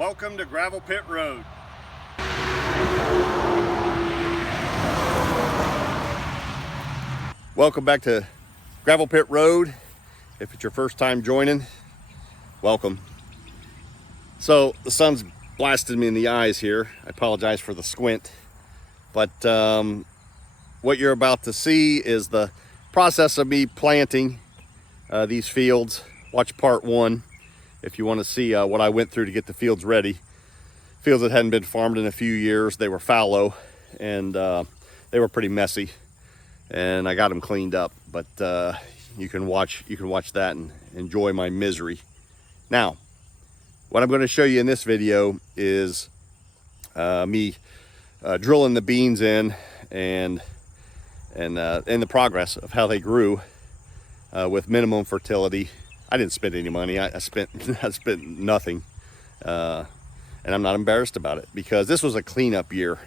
Welcome to Gravel Pit Road. Welcome back to Gravel Pit Road. If it's your first time joining, welcome. So the sun's blasted me in the eyes here. I apologize for the squint, but what you're about to see is the process of me planting these fields. Watch part one if you want to see what I went through to get the fields ready. Fields that hadn't been farmed in a few years. They were fallow and they were pretty messy, and I got them cleaned up. But you can watch that and enjoy my misery. Now, what I'm going to show you in this video is me drilling the beans in and the progress of how they grew with minimum fertility. I didn't spend any money. I spent nothing, and I'm not embarrassed about it because this was a cleanup year.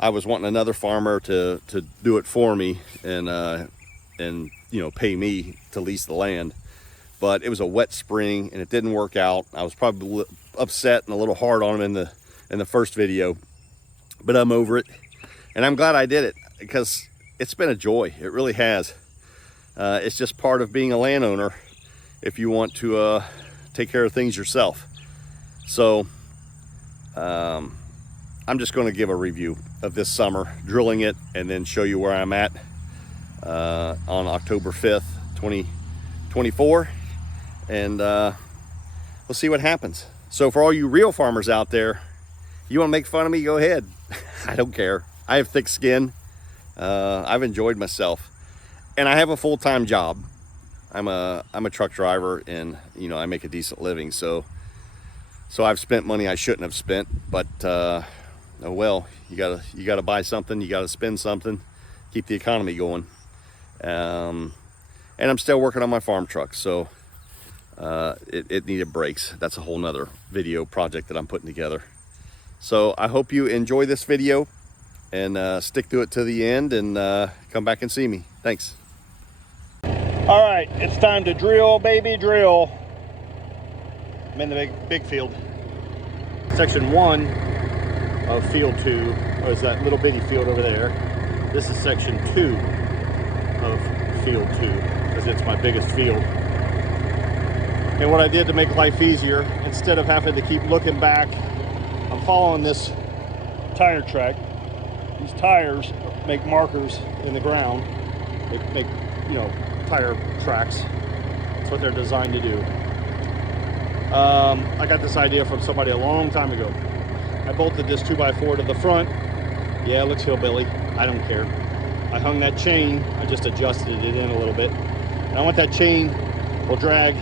I was wanting another farmer to do it for me and you know, pay me to lease the land, but it was a wet spring and it didn't work out. I was probably upset and a little hard on him in the first video, but I'm over it, and I'm glad I did it because it's been a joy. It really has. It's just part of being a landowner if you want to take care of things yourself. So I'm just going to give a review of this summer, drilling it, and then show you where I'm at on October 5th, 2024, and we'll see what happens. So for all you real farmers out there, you want to make fun of me, go ahead. I don't care. I have thick skin. I've enjoyed myself, and I have a full-time job. I'm a truck driver, and you know, I make a decent living. So I've spent money I shouldn't have spent, but oh well. You gotta buy something. You gotta spend something. Keep the economy going. And I'm still working on my farm truck, so it needed brakes. That's a whole nother video project that I'm putting together. So I hope you enjoy this video and stick to it to the end, and come back and see me. Thanks. All right, it's time to drill, baby, drill. I'm in the big field. Section 1 of field 2 is that little bitty field over there. This is section 2 of field 2 because it's my biggest field. And what I did to make life easier, instead of having to keep looking back, I'm following this tire track. These tires make markers in the ground. They make, you know, tire tracks. That's what they're designed to do. I got this idea from somebody a long time ago. I bolted this 2x4 to the front. Yeah, it looks hillbilly. I don't care. I hung that chain. I just adjusted it in a little bit. And I want that chain will drag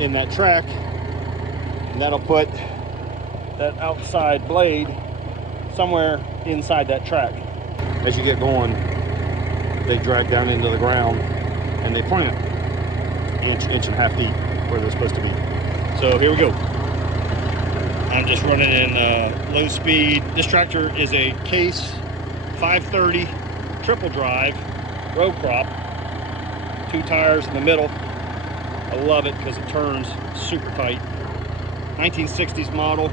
in that track, and that'll put that outside blade somewhere inside that track. As you get going, they drag down into the ground and they plant inch and a half deep where they're supposed to be. So here we go. I'm just running in low speed. This tractor is a Case 530 triple drive row crop, 2 tires in the middle. I love it because it turns super tight. 1960s model,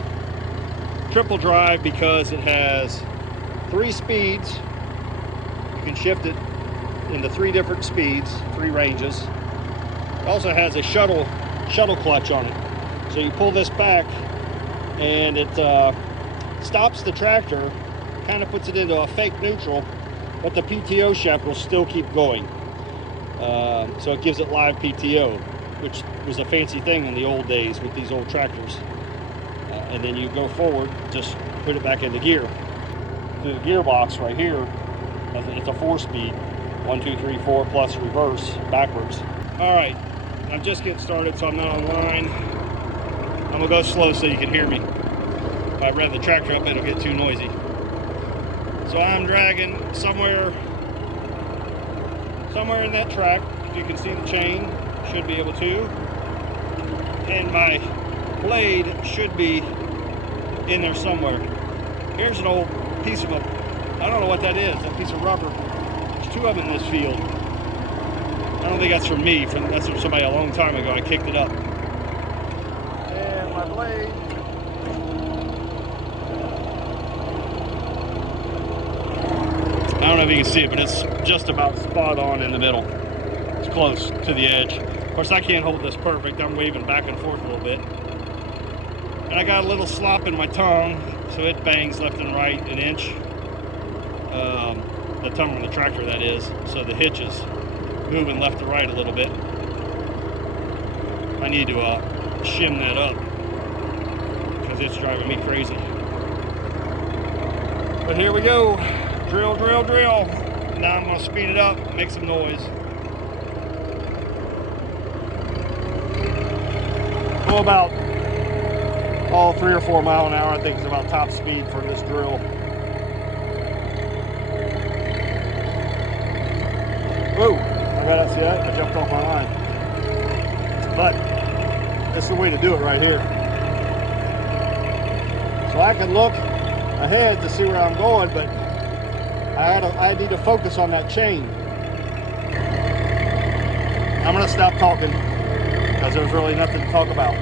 triple drive because it has 3 speeds. You can shift it into 3 different speeds, 3 ranges. It also has a shuttle clutch on it. So you pull this back and it stops the tractor, kind of puts it into a fake neutral, but the PTO shaft will still keep going. So it gives it live PTO, which was a fancy thing in the old days with these old tractors. And then you go forward, just put it back into gear. The gearbox right here, it's a 4-speed. 1, 2, 3, 4 plus reverse backwards. All right, I'm just getting started, so I'm not online. I'm gonna go slow so you can hear me. If I rev the tractor up, it'll get too noisy. So I'm dragging somewhere in that track. If you can see the chain, should be able to. And my blade should be in there somewhere. Here's an old piece of I don't know what that is, that piece of rubber. There's 2 of them in this field. I don't think that's from me, that's from somebody a long time ago. I kicked it up. And my blade I don't know if you can see it, but it's just about spot on in the middle. It's close to the edge. Of course, I can't hold this perfect. I'm waving back and forth a little bit. And I got a little slop in my tongue, so it bangs left and right an inch. The tongue on the tractor, that is. So the hitch is moving left to right a little bit. I need to shim that up because it's driving me crazy. But here we go. Drill, drill, drill. Now I'm going to speed it up, make some noise. Go about 3 or 4 miles an hour. I think is about top speed for this drill. Whoa, I got to see that. I jumped off my line. But this is the way to do it right here. So I can look ahead to see where I'm going, but I need to focus on that chain. I'm going to stop talking because there's really nothing to talk about.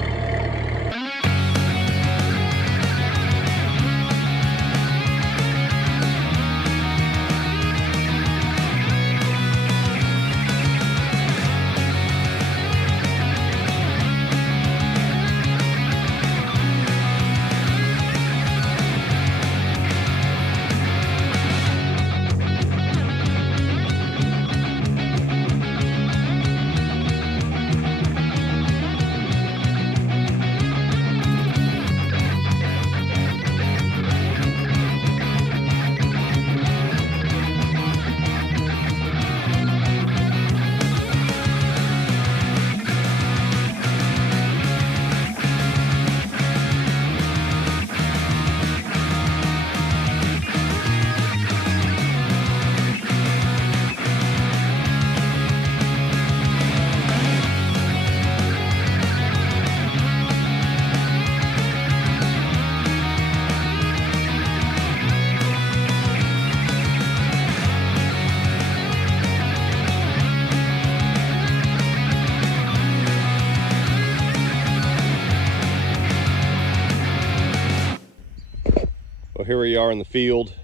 Well, here we are in the field,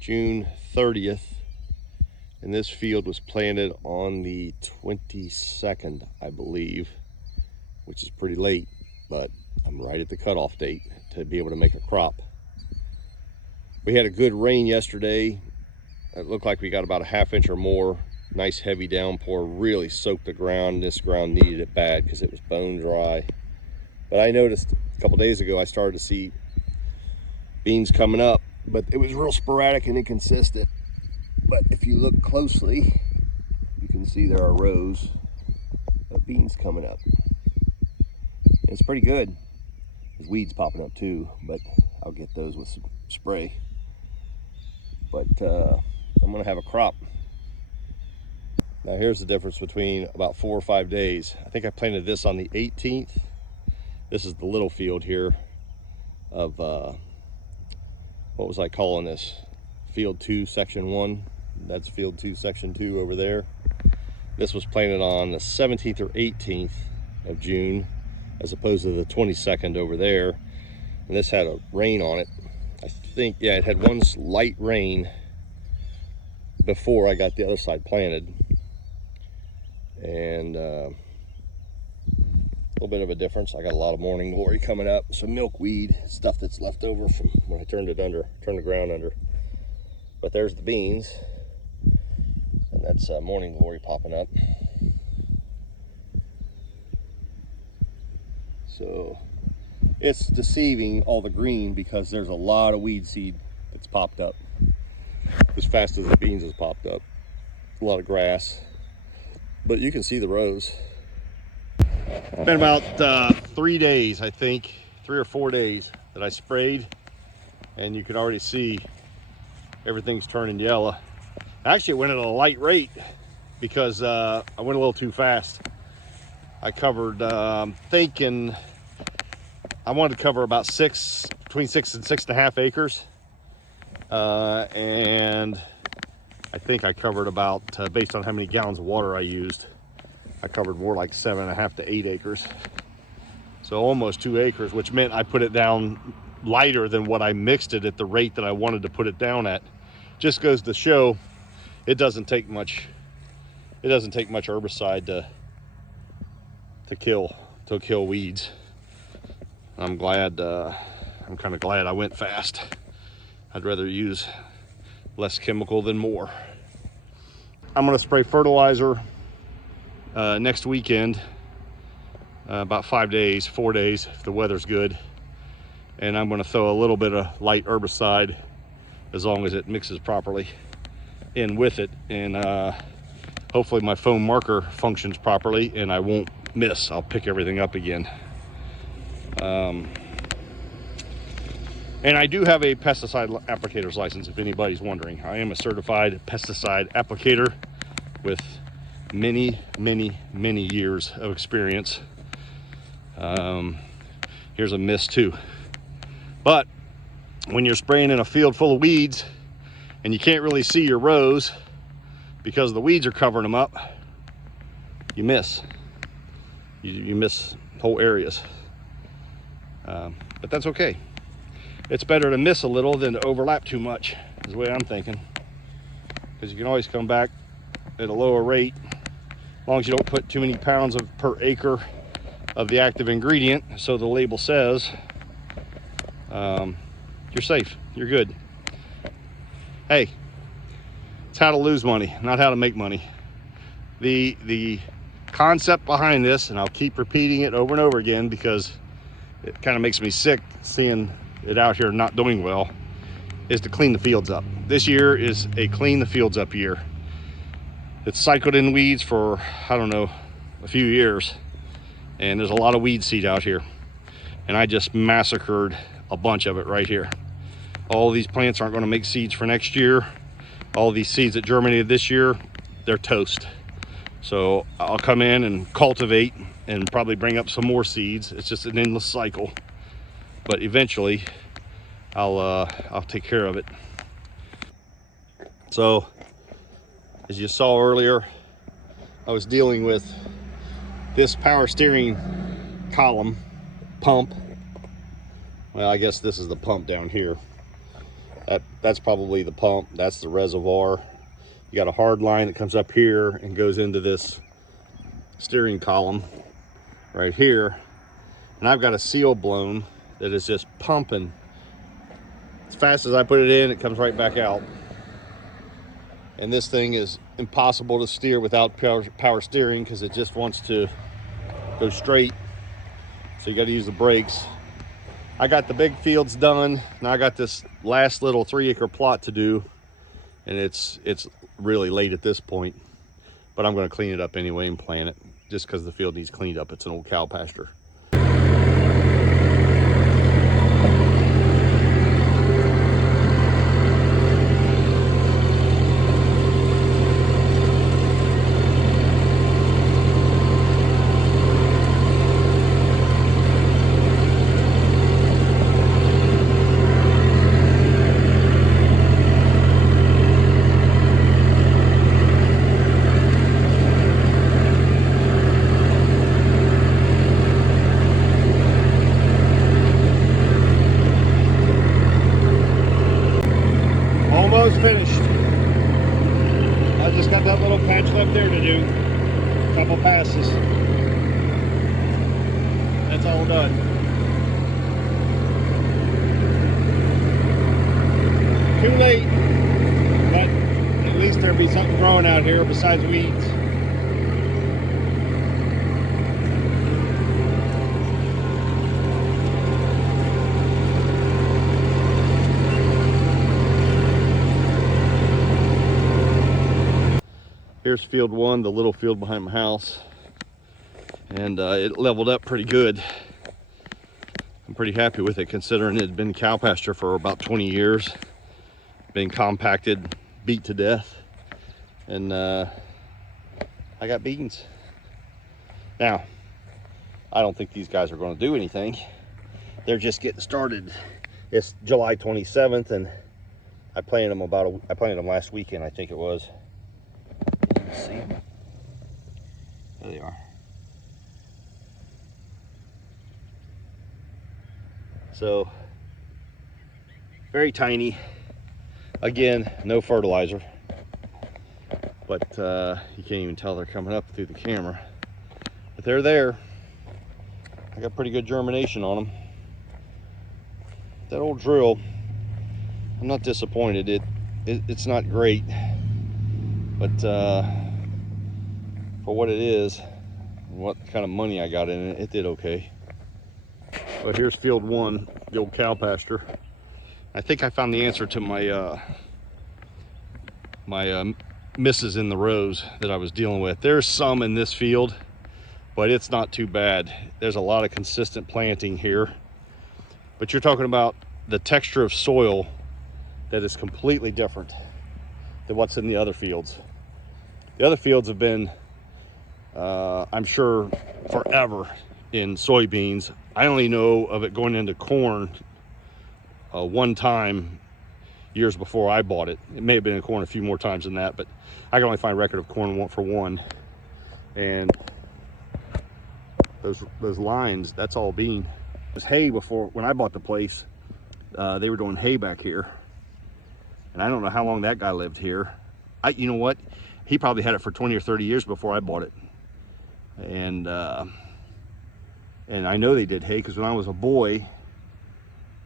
June 30th, and this field was planted on the 22nd, I believe, which is pretty late, but I'm right at the cutoff date to be able to make a crop. We had a good rain yesterday. It looked like we got about a ½ inch or more. Nice heavy downpour, really soaked the ground. This ground needed it bad because it was bone dry. But I noticed a couple days ago I started to see beans coming up, but it was real sporadic and inconsistent. But if you look closely, you can see there are rows of beans coming up. It's pretty good. There's weeds popping up too, but I'll get those with some spray. But I'm gonna have a crop. Now here's the difference between about 4 or 5 days. I think I planted this on the 18th. This is the little field here of what was I calling this? Field 2, section 1. That's field 2, section 2 over there. This was planted on the 17th or 18th of June, as opposed to the 22nd over there. And this had a rain on it. I think, yeah, it had one light rain before I got the other side planted. And a little bit of a difference. I got a lot of morning glory coming up, some milkweed, stuff that's left over from when I turned the ground under. But there's the beans, and that's morning glory popping up. So it's deceiving all the green because there's a lot of weed seed that's popped up as fast as the beans has popped up. A lot of grass, but you can see the rows. It's been about 3 days, I think, 3 or 4 days that I sprayed, and you can already see everything's turning yellow. Actually, it went at a light rate because I went a little too fast. I covered, thinking I wanted to cover about between 6 and 6.5 acres, and I think I covered about, based on how many gallons of water I used, I covered more like 7.5 to 8 acres. So almost 2 acres, which meant I put it down lighter than what I mixed it at the rate that I wanted to put it down at, just goes to show it doesn't take much. It doesn't take much herbicide to kill weeds. I'm glad. I'm kind of glad I went fast. I'd rather use less chemical than more. I'm gonna spray fertilizer next weekend, about 4 days if the weather's good. And I'm gonna throw a little bit of light herbicide, as long as it mixes properly in with it. And hopefully my foam marker functions properly and I won't miss. I'll pick everything up again. And I do have a pesticide applicator's license, if anybody's wondering. I am a certified pesticide applicator with many years of experience. Here's a miss too. But when you're spraying in a field full of weeds and you can't really see your rows because the weeds are covering them up, you miss. You miss whole areas. But that's okay. It's better to miss a little than to overlap too much, is the way I'm thinking. Because you can always come back at a lower rate, as long as you don't put too many pounds per acre of the active ingredient, so the label says. You're safe, you're good. Hey, it's how to lose money, not how to make money. The concept behind this, and I'll keep repeating it over and over again because it kind of makes me sick seeing it out here not doing well, is to clean the fields up. This year is a clean the fields up year. It's cycled in weeds for, I don't know, a few years, and there's a lot of weed seed out here, and I just massacred a bunch of it right here. All these plants aren't going to make seeds for next year. All these seeds that germinated this year, they're toast. So I'll come in and cultivate and probably bring up some more seeds. It's just an endless cycle, but eventually I'll take care of it. So as you saw earlier, I was dealing with this power steering column pump. Well, I guess this is the pump down here. That's probably the pump. That's the reservoir. You got a hard line that comes up here and goes into this steering column right here. And I've got a seal blown that is just pumping. As fast as I put it in, it comes right back out. And this thing is impossible to steer without power steering because it just wants to go straight. So you got to use the brakes. I got the big fields done. Now I got this last little 3-acre plot to do, and it's really late at this point, but I'm going to clean it up anyway and plant it just because the field needs cleaned up. It's an old cow pasture. Almost finished. I just got that little patch left there to do. A couple passes. That's all done. Too late, but at least there'll be something growing out here besides weeds. Here's field 1, the little field behind my house, and it leveled up pretty good. I'm pretty happy with it considering it had been cow pasture for about 20 years, been compacted, beat to death, and I got beans. Now, I don't think these guys are going to do anything. They're just getting started. It's July 27th, and I planted them last weekend, I think it was. See, there they are. So very tiny. Again, no fertilizer, but you can't even tell they're coming up through the camera. But they're there. I got pretty good germination on them. That old drill, I'm not disappointed. It's not great, but for what it is, what kind of money I got in it, it did okay. But here's field 1, the old cow pasture. I think I found the answer to my misses in the rows that I was dealing with. There's some in this field, but it's not too bad. There's a lot of consistent planting here, but you're talking about the texture of soil that is completely different than what's in the other fields. The other fields have been, I'm sure, forever in soybeans. I only know of it going into corn one time years before I bought it. It may have been in corn a few more times than that, but I can only find record of corn for one. And those lines, that's all bean. It was hay before. When I bought the place, they were doing hay back here, and I don't know how long that guy lived here. You know what, he probably had it for 20 or 30 years before I bought it. And I know they did hay because when I was a boy,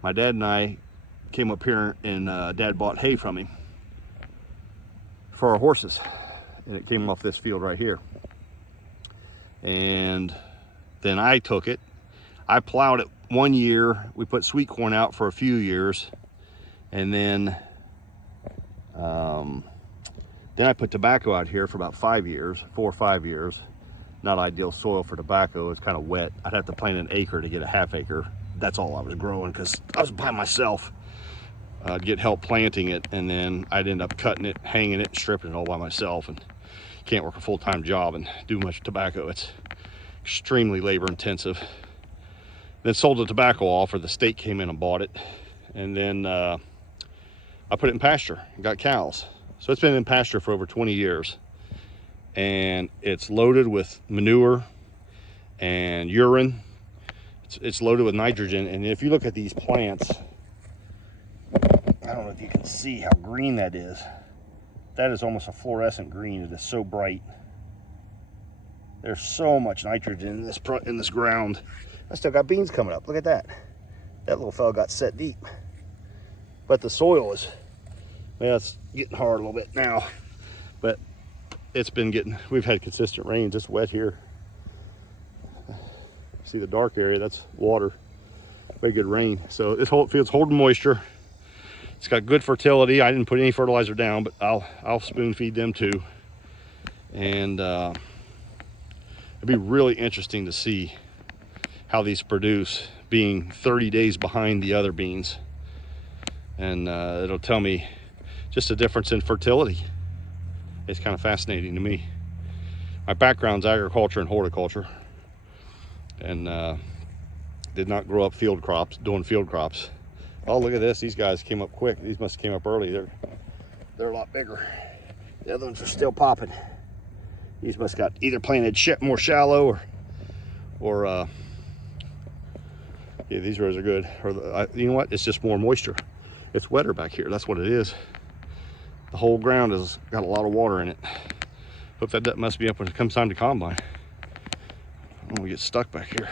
my dad and I came up here, and Dad bought hay from him for our horses, and it came off this field right here. And then I took it, I plowed it one year, we put sweet corn out for a few years, and then I put tobacco out here for about 5 years, 4 or 5 years. Not ideal soil for tobacco. It's kind of wet. I'd have to plant an acre to get a half acre. That's all I was growing because I was by myself. I'd get help planting it, and then I'd end up cutting it, hanging it, stripping it all by myself, and can't work a full-time job and do much tobacco. It's extremely labor intensive. Then sold the tobacco off, or the state came in and bought it, and then I put it in pasture and got cows. So it's been in pasture for over 20 years, and it's loaded with manure and urine. It's loaded with nitrogen. And if you look at these plants, I don't know if you can see how green that is. That is almost a fluorescent green. It is so bright. There's so much nitrogen in this ground. I still got beans coming up. Look at that. That little fella got set deep. But the soil is, well, it's getting hard a little bit now. But it's been we've had consistent rains. It's wet here. See the dark area? That's water. Very good rain. So this whole field's holding moisture. It's got good fertility. I didn't put any fertilizer down, but I'll spoon feed them too. And it'd be really interesting to see how these produce, being 30 days behind the other beans. And it'll tell me just a difference in fertility. It's kind of fascinating to me. My background's agriculture and horticulture, and did not grow up doing field crops. Oh, look at this. These guys came up quick. These must have came up early. They're a lot bigger. The other ones are still popping. These must have got either planted more shallow or yeah, these rows are good. Or you know what? It's just more moisture. It's wetter back here. That's what it is. The whole ground has got a lot of water in it. Hope that must be up when it comes time to combine. I don't want to get stuck back here.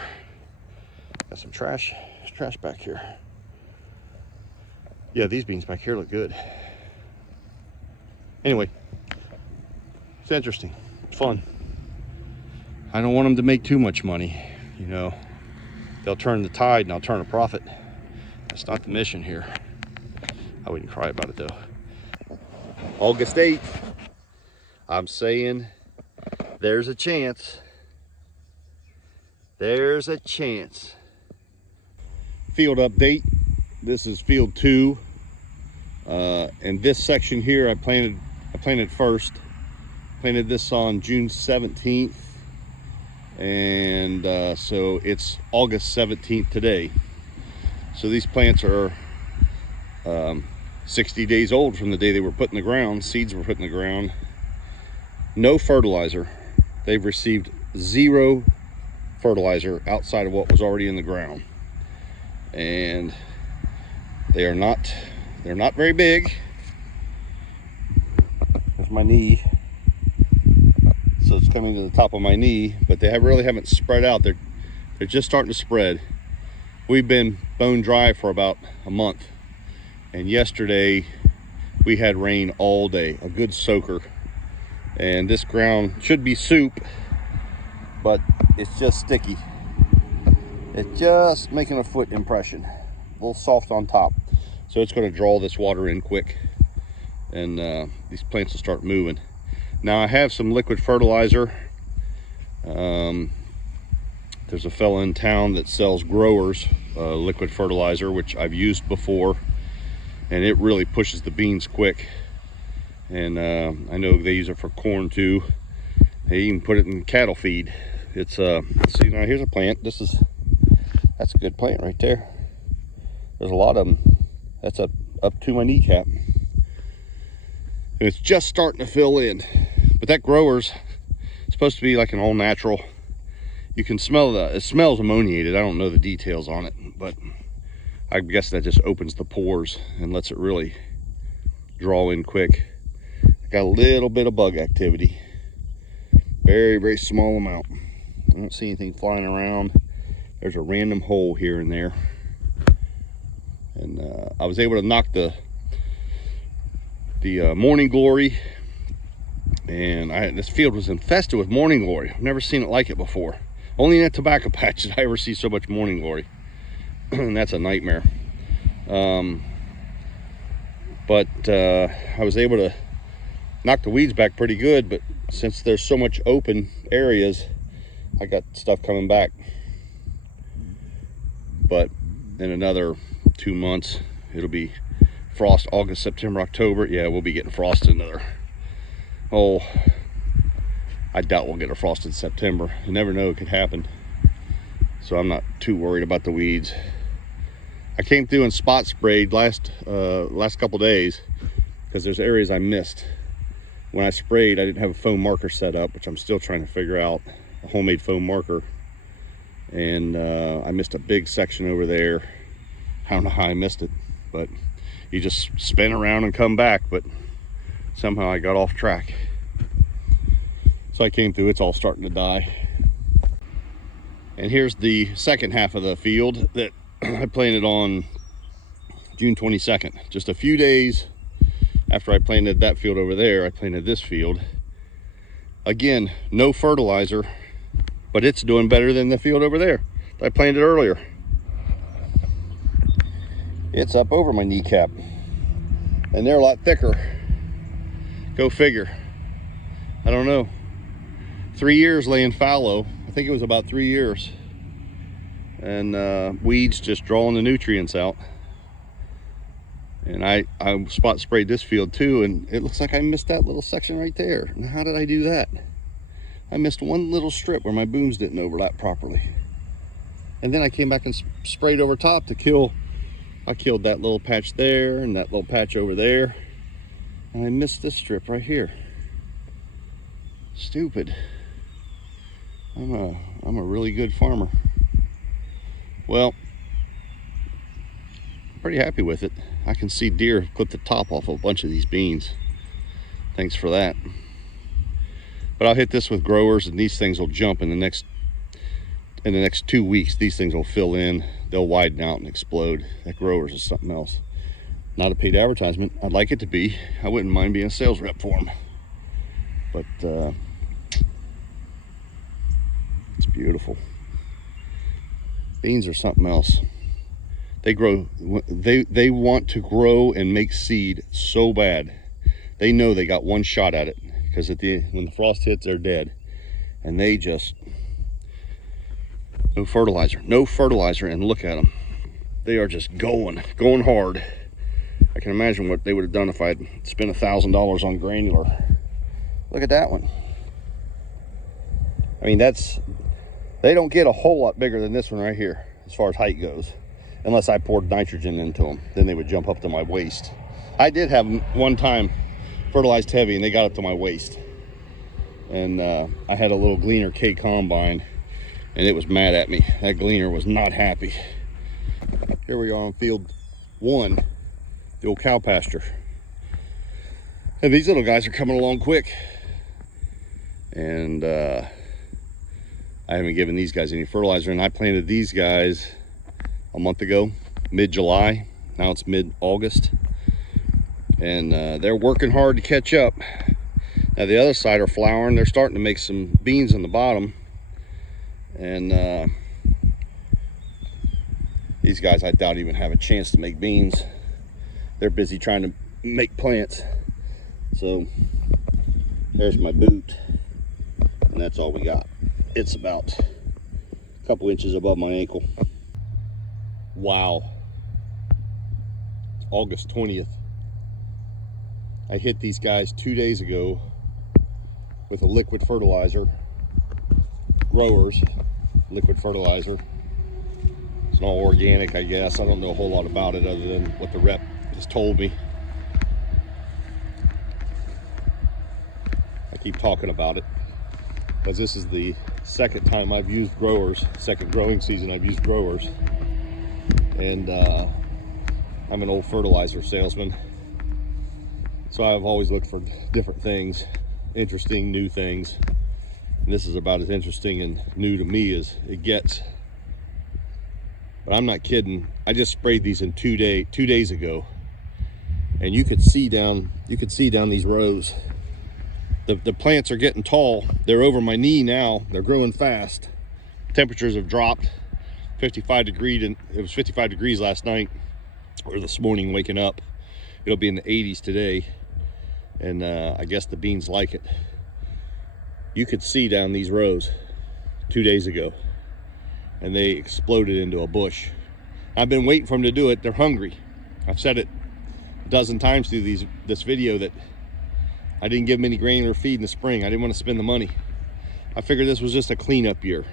Got some trash back here. Yeah, these beans back here look good. Anyway, it's interesting. It's fun. I don't want them to make too much money. You know, they'll turn the tide and I'll turn a profit. That's not the mission here. I wouldn't cry about it though. August 8th, I'm saying there's a chance. There's a chance. Field update. This is field 2. And this section here I planted first. Planted this on June 17th. And so it's August 17th today. So these plants are 60 days old from the day they were put in the ground. Seeds were put in the ground. No fertilizer. They've received 0 fertilizer outside of what was already in the ground. And they're not very big. my knee. So it's coming to the top of my knee, but they really haven't spread out. They're just starting to spread. We've been bone dry for about a month. And yesterday we had rain all day, a good soaker. And this ground should be soup, but it's just sticky. It's just making a foot impression, a little soft on top. So it's going to draw this water in quick, and these plants will start moving. Now I have some liquid fertilizer. There's a fella in town that sells growers liquid fertilizer, which I've used before, and it really pushes the beans quick. And I know they use it for corn too. They even put it in cattle feed. It's see, now here's a plant. That's a good plant right there. There's a lot of them. That's up to my kneecap, and it's just starting to fill in. But that grower's supposed to be like an all natural. You can smell it smells ammoniated. I don't know the details on it, but I guess that just opens the pores and lets it really draw in quick. I got a little bit of bug activity, very, very small amount. I don't see anything flying around. There's a random hole here and there, and I was able to knock the morning glory, and this field was infested with morning glory. I've never seen it like it before. Only in a tobacco patch did I ever see so much morning glory. And that's a nightmare. But I was able to knock the weeds back pretty good, but since there's so much open areas, I got stuff coming back. But in another 2 months, it'll be frost. August, September, October. Yeah, we'll be getting frosted another. Oh, I doubt we'll get a frost in September. You never know, it could happen. So I'm not too worried about the weeds. I came through and spot sprayed last couple days because there's areas I missed. When I sprayed, I didn't have a foam marker set up, which I'm still trying to figure out, a homemade foam marker. And I missed a big section over there. I don't know how I missed it, but you just spin around and come back, but somehow I got off track. So I came through, it's all starting to die. And here's the second half of the field that I planted on June 22nd. Just a few days after I planted that field over there, I planted this field. Again, no fertilizer, but it's doing better than the field over there that I planted earlier. It's up over my kneecap, and they're a lot thicker. Go figure. I don't know. 3 years laying fallow. I think it was about 3 years. And weeds just drawing the nutrients out. And I spot sprayed this field too, and it looks like I missed that little section right there. Now, how did I do that? I missed one little strip where my booms didn't overlap properly. And then I came back and sprayed over top to kill. I killed that little patch there and that little patch over there. And I missed this strip right here. Stupid. I'm a really good farmer. Well, I'm pretty happy with it. I can see deer clip the top off a bunch of these beans. Thanks for that. But I'll hit this with growers, and these things will jump in the next 2 weeks. These things will fill in, they'll widen out and explode. That growers is something else. Not a paid advertisement. I'd like it to be. I wouldn't mind being a sales rep for them. But it's beautiful. Beans are something else. They grow. They want to grow and make seed so bad. They know they got one shot at it, because when the frost hits, they're dead. And they just no fertilizer, and look at them. They are just going hard. I can imagine what they would have done if I'd spent $1,000 on granular. Look at that one. I mean, they don't get a whole lot bigger than this one right here as far as height goes, unless I poured nitrogen into them. Then they would jump up to my waist. I did have them one time fertilized heavy, and they got up to my waist. And I had a little Gleaner K combine, and it was mad at me. That Gleaner was not happy. Here we are on field 1, the old cow pasture. And these little guys are coming along quick. And I haven't given these guys any fertilizer, and I planted these guys a month ago, mid-July. Now it's mid-August. And they're working hard to catch up. Now the other side are flowering. They're starting to make some beans on the bottom. And these guys, I doubt even have a chance to make beans. They're busy trying to make plants. So there's my boot, and that's all we got. It's about a couple inches above my ankle. Wow. It's August 20th. I hit these guys 2 days ago with a liquid fertilizer. Growers liquid fertilizer. It's all organic, I guess. I don't know a whole lot about it other than what the rep just told me. I keep talking about it because this is the second time I've used growers, second growing season I've used growers. And I'm an old fertilizer salesman, so I've always looked for different things, interesting new things. And this is about as interesting and new to me as it gets. But I'm not kidding. I just sprayed these in 2 days ago, and you could see down these rows. The plants are getting tall. They're over my knee now. They're growing fast. Temperatures have dropped 55 degrees, and it was 55 degrees last night or this morning waking up. It'll be in the 80s today, and I guess the beans like it. You could see down these rows 2 days ago, and they exploded into a bush. I've been waiting for them to do it. They're hungry. I've said it a dozen times through this video that I didn't give them any granular feed in the spring. I didn't want to spend the money. I figured this was just a cleanup year.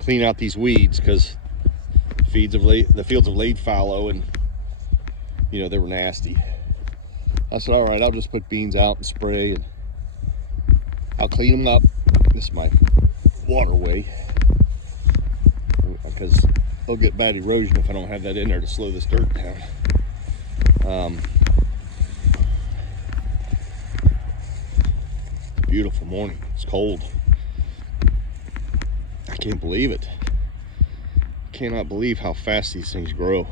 Clean out these weeds, because the fields have laid fallow, and you know, they were nasty. I said, all right, I'll just put beans out and spray, and I'll clean them up. This is my waterway, because they'll get bad erosion if I don't have that in there to slow this dirt down. Beautiful morning. It's cold. I can't believe it. Cannot believe how fast these things grow.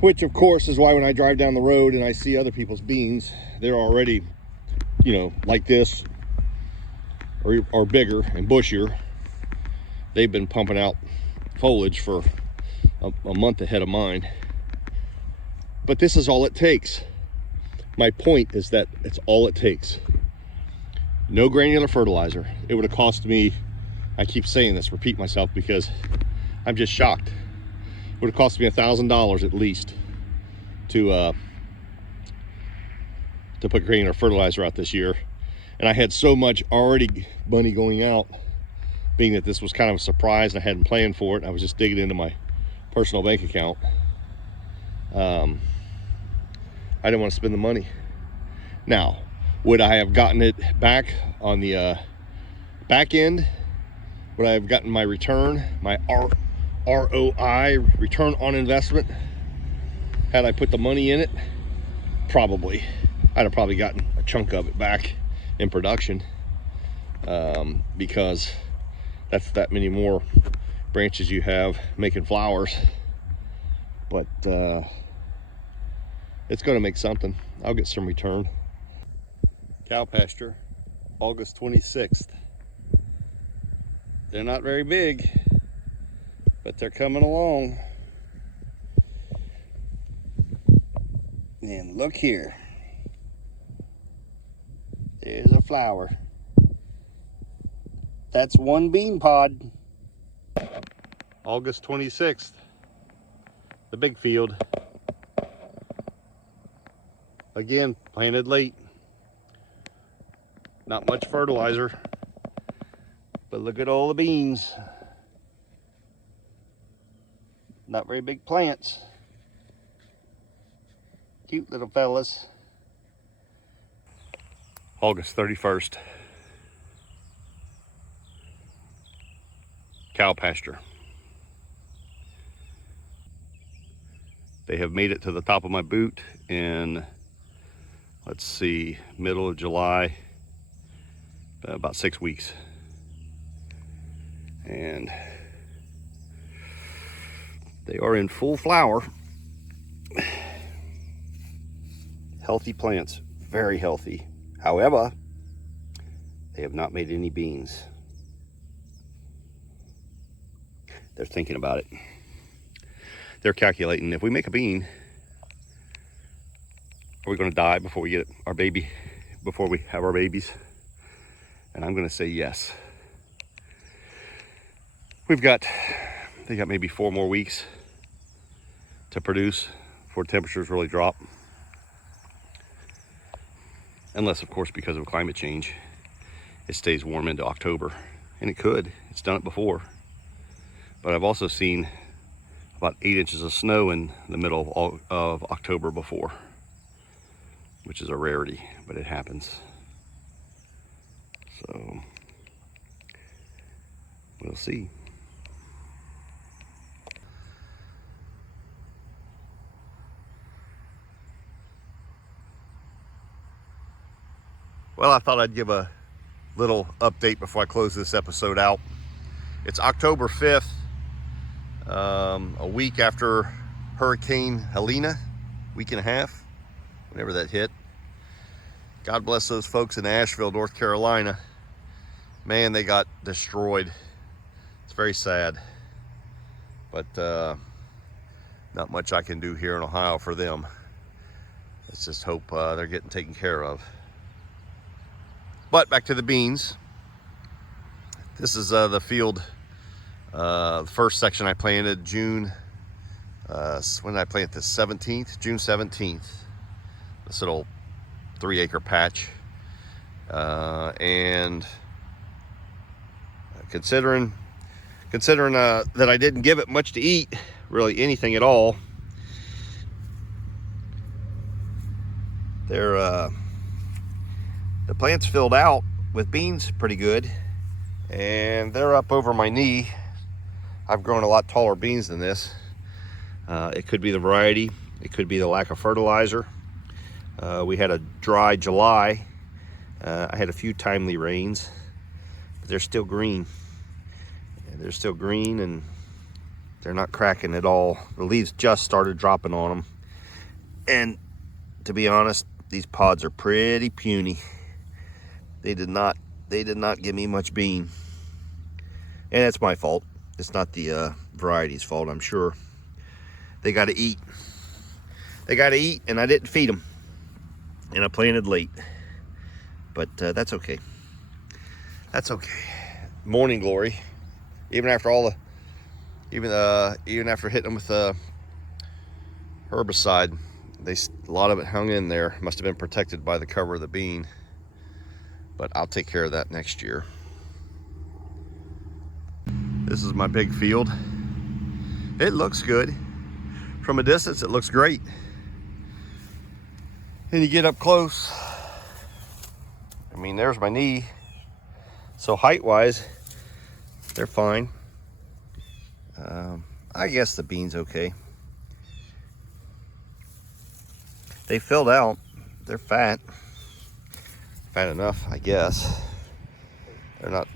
Which of course is why when I drive down the road and I see other people's beans, they're already, you know, like this or bigger and bushier. They've been pumping out foliage for a month ahead of mine. But this is all it takes. My point is that it's all it takes. No granular fertilizer. It would have cost me, I keep saying this, repeat myself because I'm just shocked. It would have cost me $1,000 at least to put granular fertilizer out this year. And I had so much already money going out, being that this was kind of a surprise and I hadn't planned for it. I was just digging into my personal bank account. I didn't want to spend the money. Now, would I have gotten it back on the back end? Would I have gotten my return, my ROI, return on investment, had I put the money in it? Probably. I'd have probably gotten a chunk of it back in production, because that's that many more branches you have making flowers. But it's going to make something. I'll get some return. Cow pasture, August 26th. They're not very big, but they're coming along. And look here. There's a flower. That's one bean pod. August 26th. The big field. Again, planted late. Not much fertilizer. But look at all the beans. Not very big plants. Cute little fellas. August 31st. Cow pasture. They have made it to the top of my boot in let's see, middle of July, about 6 weeks. And they are in full flower. Healthy plants, very healthy. However, they have not made any beans. They're thinking about it. They're calculating, if we make a bean, are we going to die before we get our baby, before we have our babies? And I'm going to say yes. They got maybe 4 more weeks to produce before temperatures really drop. Unless, of course, because of climate change, it stays warm into October. And it could. It's done it before. But I've also seen about 8 inches of snow in the middle of October before, which is a rarity, but it happens. So, we'll see. Well, I thought I'd give a little update before I close this episode out. It's October 5th, a week after Hurricane Helena, week and a half, whenever that hit. God bless those folks in Asheville, North Carolina. Man, they got destroyed. It's very sad. But not much I can do here in Ohio for them. Let's just hope they're getting taken care of. But back to the beans. This is the field, the first section I planted June, when did I plant this? 17th, June 17th. This little 3-acre patch. And considering that I didn't give it much to eat, really anything at all, the plant's filled out with beans pretty good, and they're up over my knee. I've grown a lot taller beans than this. It could be the variety, it could be the lack of fertilizer. We had a dry July. I had a few timely rains, but they're still green. They're still green, and they're not cracking at all. The leaves just started dropping on them, and to be honest, these pods are pretty puny. They did not give me much bean, and it's my fault. It's not the variety's fault, I'm sure. They got to eat. They got to eat, and I didn't feed them, and I planted late. But that's okay. That's okay. Morning glory. Even after all the, even after hitting them with herbicide, a lot of it hung in there. Must have been protected by the cover of the bean. But I'll take care of that next year. This is my big field. It looks good. From a distance, it looks great. And you get up close, I mean, there's my knee. So height-wise, they're fine. I guess the bean's okay. They filled out. They're fat. Fat enough, I guess. They're not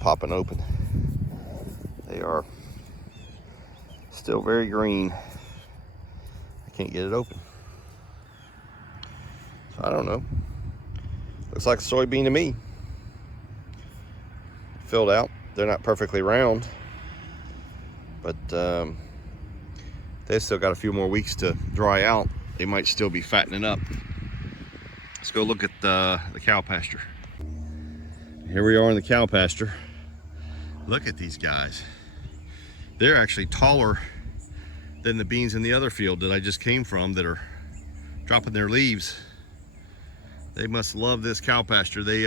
popping open. They are still very green. I can't get it open. So I don't know. Looks like a soybean to me. Filled out. They're not perfectly round, but they've still got a few more weeks to dry out. They might still be fattening up. Let's go look at the cow pasture. Here we are in the cow pasture. Look at these guys. They're actually taller than the beans in the other field that I just came from that are dropping their leaves. They must love this cow pasture. They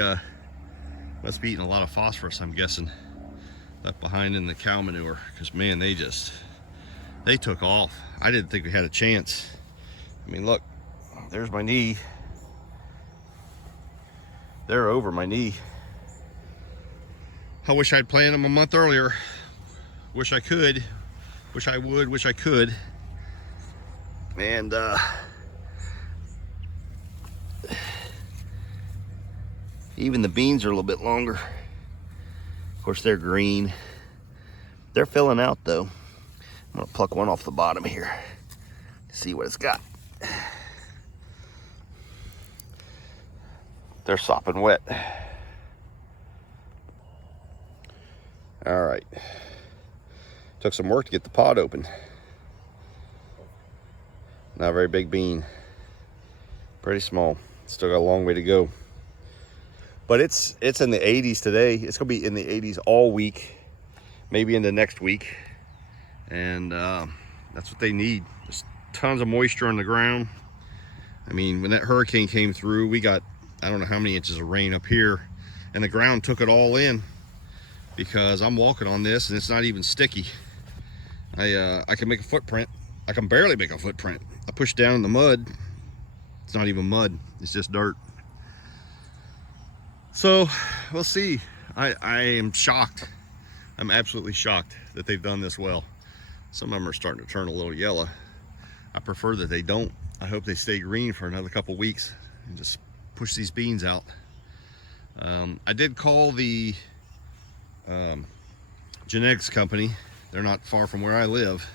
must be eating a lot of phosphorus, I'm guessing, left behind in the cow manure, because man, they took off. I didn't think we had a chance. I mean, look, there's my knee. They're over my knee. I wish I'd planted them a month earlier. Wish I could. Wish I would. Wish I could. And Even the beans are a little bit longer. Of course, they're green. They're filling out though. I'm gonna pluck one off the bottom here to see what it's got. They're sopping wet. All right. Took some work to get the pod open. Not a very big bean. Pretty small. Still got a long way to go. But it's in the 80s today. It's gonna be in the 80s all week, maybe into next week. And that's what they need. There's tons of moisture on the ground. I mean, when that hurricane came through, we got, I don't know how many inches of rain up here, and the ground took it all in, because I'm walking on this and it's not even sticky. I can make a footprint. I can barely make a footprint. I push down in the mud. It's not even mud, it's just dirt. So we'll see. I am shocked. I'm absolutely shocked that they've done this well. Some of them are starting to turn a little yellow. I prefer that they don't. I hope they stay green for another couple weeks and just push these beans out. I did call the genetics company. They're not far from where I live,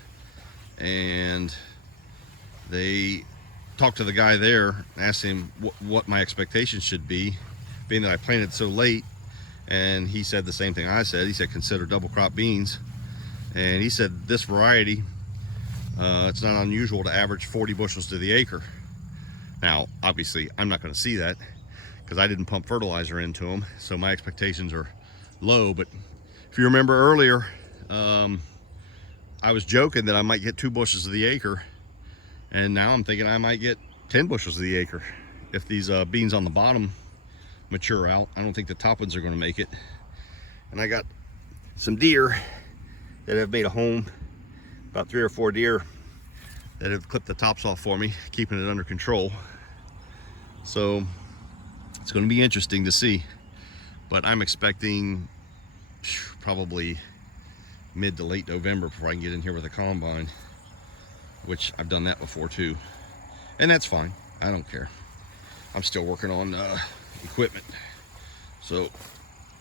and they talked to the guy there, asked him what my expectations should be, being that I planted so late. And he said the same thing I said. He said consider double crop beans, and he said this variety, it's not unusual to average 40 bushels to the acre. Now obviously I'm not going to see that because I didn't pump fertilizer into them, so my expectations are low. But if you remember earlier, I was joking that I might get 2 bushels of the acre, and now I'm thinking I might get 10 bushels of the acre if these beans on the bottom mature out. I don't think the top ones are going to make it. And I got some deer that have made a home, about 3 or 4 deer that have clipped the tops off for me, keeping it under control. So it's going to be interesting to see, but I'm expecting probably mid to late November before I can get in here with a combine, which I've done that before too, and that's fine. I don't care. I'm still working on equipment, so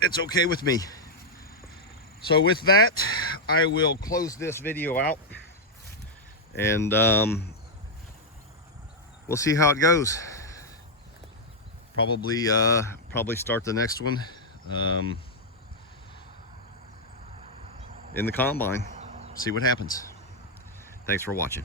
it's okay with me. So with that, I will close this video out, and we'll see how it goes. Probably start the next one in the combine, see what happens. Thanks for watching.